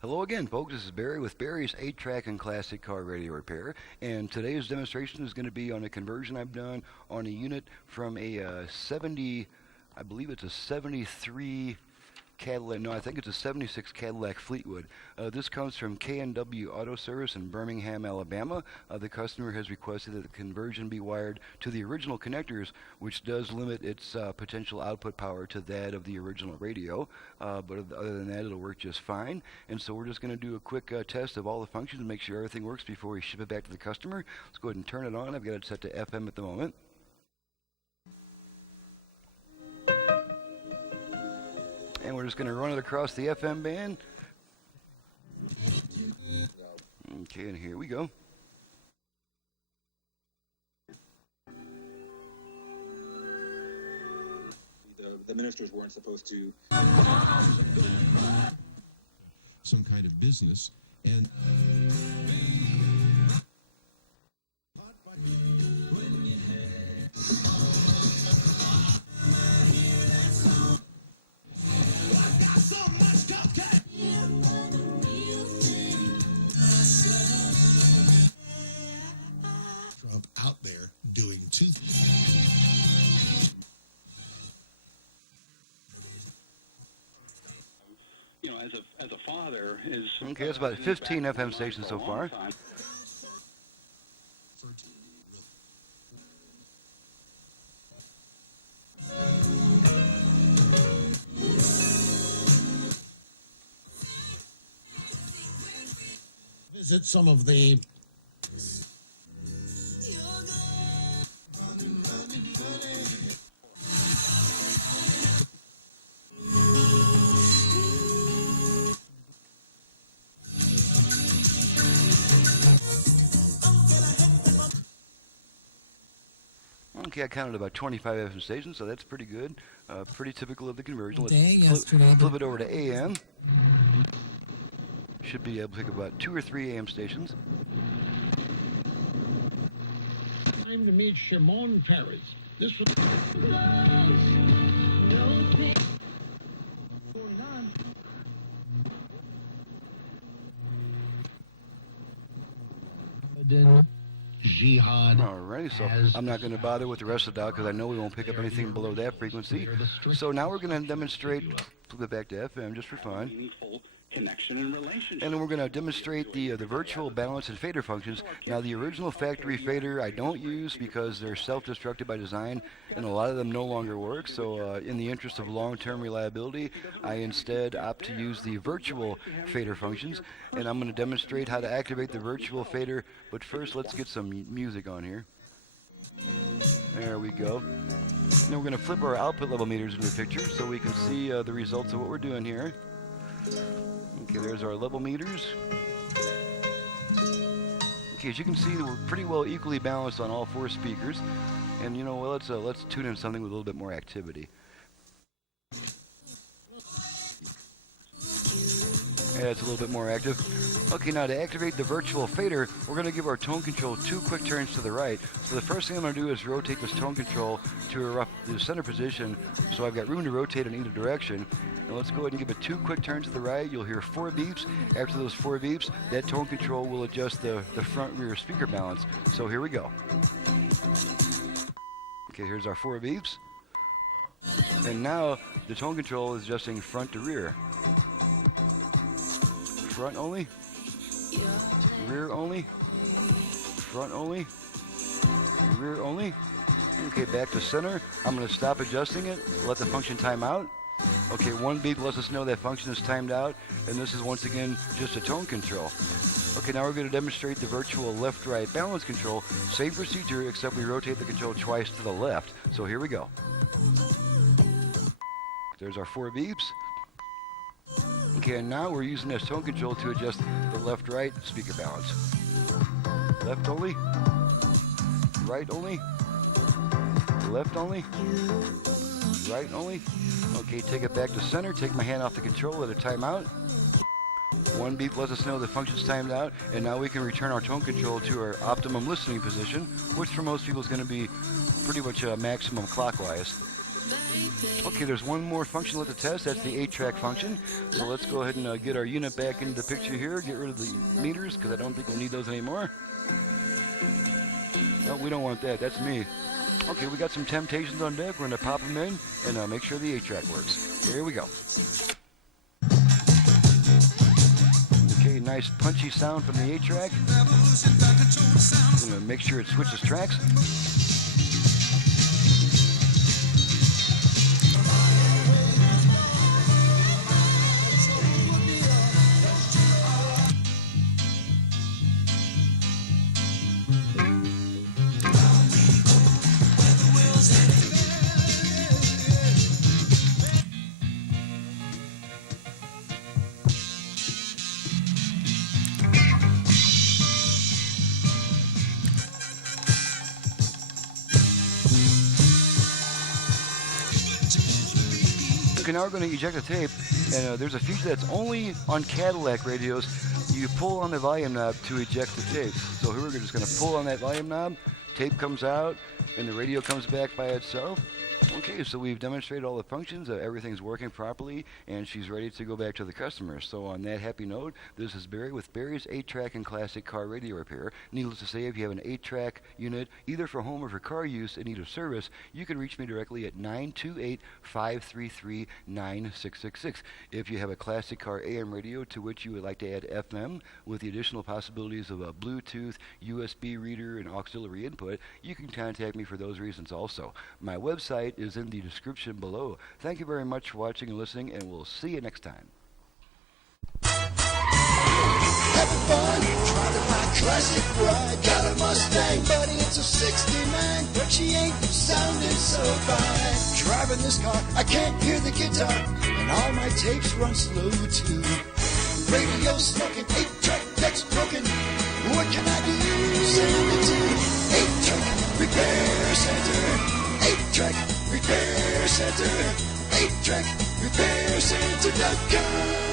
Hello again, folks. This is Barry with Barry's 8-Track and Classic Car Radio Repair. And today's demonstration is going to be on a conversion I've done on a unit from a 70, I believe it's a 73 Cadillac, no, I think it's a 76 Cadillac Fleetwood. This comes from K&W Auto Service in Birmingham, Alabama. The customer has requested that the conversion be wired to the original connectors, which does limit its potential output power to that of the original radio. But other than that, it'll work just fine. And so we're just going to do a quick test of all the functions and make sure everything works before we ship it back to the customer. Let's go ahead and turn it on. I've got it set to FM at the moment. And we're just going to run it across the FM band. Okay, and here we go. The ministers weren't supposed to. Some kind of business, and Trump out there doing two things. You know, as a father, is okay. That's about 15 FM stations so far. Visit some of the Okay, I counted about 25 FM stations, so that's pretty good. Pretty typical of the conversion. Let's flip it over to AM. Should be able to pick about 2 or 3 AM stations. time to meet Shimon Peres. This was Jihad. Alrighty, so I'm not going to bother with the rest of the dial because I know we won't pick up anything below that frequency. So now we're going to demonstrate, flip it back to FM just for fun. meaningful connection and relationship. And then we're going to demonstrate the virtual balance and fader functions. Now the original factory fader I don't use because they're self-destructed by design and a lot of them no longer work. So in the interest of long-term reliability, I instead opt to use the virtual fader functions. And I'm going to demonstrate how to activate the virtual fader. But first, let's get some music on here. There we go. Now we're going to flip our output level meters into the picture so we can see the results of what we're doing here. Okay, there's our level meters. Okay, as you can see, we're pretty well equally balanced on all 4 speakers. And you know, well, let's tune in something with a little bit more activity. Yeah, it's a little bit more active. Okay, now to activate the virtual fader, we're going to give our tone control 2 quick turns to the right. So the first thing I'm going to do is rotate this tone control to the center position so I've got room to rotate in either direction. And let's go ahead and give it 2 quick turns to the right. You'll hear 4 beeps. After those 4 beeps, that tone control will adjust the front-rear speaker balance. So here we go. Okay, here's our 4 beeps. And now the tone control is adjusting front to rear. Front only, rear only, front only, rear only. Okay, back to center. I'm going to stop adjusting it, let the function time out. Okay, 1 beep lets us know that function is timed out, and this is once again just a tone control. Okay, now we're going to demonstrate the virtual left-right balance control. Same procedure, except we rotate the control twice to the left. So here we go. There's our 4 beeps. Okay, and now we're using this tone control to adjust the left-right speaker balance. Left only, right only, left only, right only. Okay, take it back to center, take my hand off the control, let it time out. 1 beep lets us know the function's timed out, and now we can return our tone control to our optimum listening position, which for most people is going to be pretty much maximum clockwise. Okay, there's one more function left to test. That's the 8-track function. So let's go ahead and get our unit back into the picture here. Get rid of the meters because I don't think we'll need those anymore. No, we don't want that. That's me. Okay, we got some Temptations on deck. We're going to pop them in and make sure the 8-track works. Here we go. Okay, nice punchy sound from the 8-track. Going to make sure it switches tracks. Okay, now we're going to eject the tape, and there's a feature that's only on Cadillac radios. You pull on the volume knob to eject the tape. So here we're just going to pull on that volume knob, tape comes out, and the radio comes back by itself. Okay, so we've demonstrated all the functions, everything's working properly, and she's ready to go back to the customer. So on that happy note, this is Barry with Barry's 8-track and classic car radio repair. Needless to say, if you have an 8-track unit, either for home or for car use in need of service, you can reach me directly at 928-533-9666. If you have a classic car AM radio to which you would like to add FM with the additional possibilities of a Bluetooth, USB reader, and auxiliary input, you can contact me for those reasons also. My website is in the description below. Thank you very much for watching and listening, and we'll see you next time. Having fun, driving my classic ride. Got a Mustang, buddy, it's a 69, but she ain't sounding so fine. Driving this car, I can't hear the guitar, and all my tapes run slow too. Radio smoking, 8-track deck's broken. What can I do? Send it to 8-track repair center. 8-track repair center. 8-track repair center.com.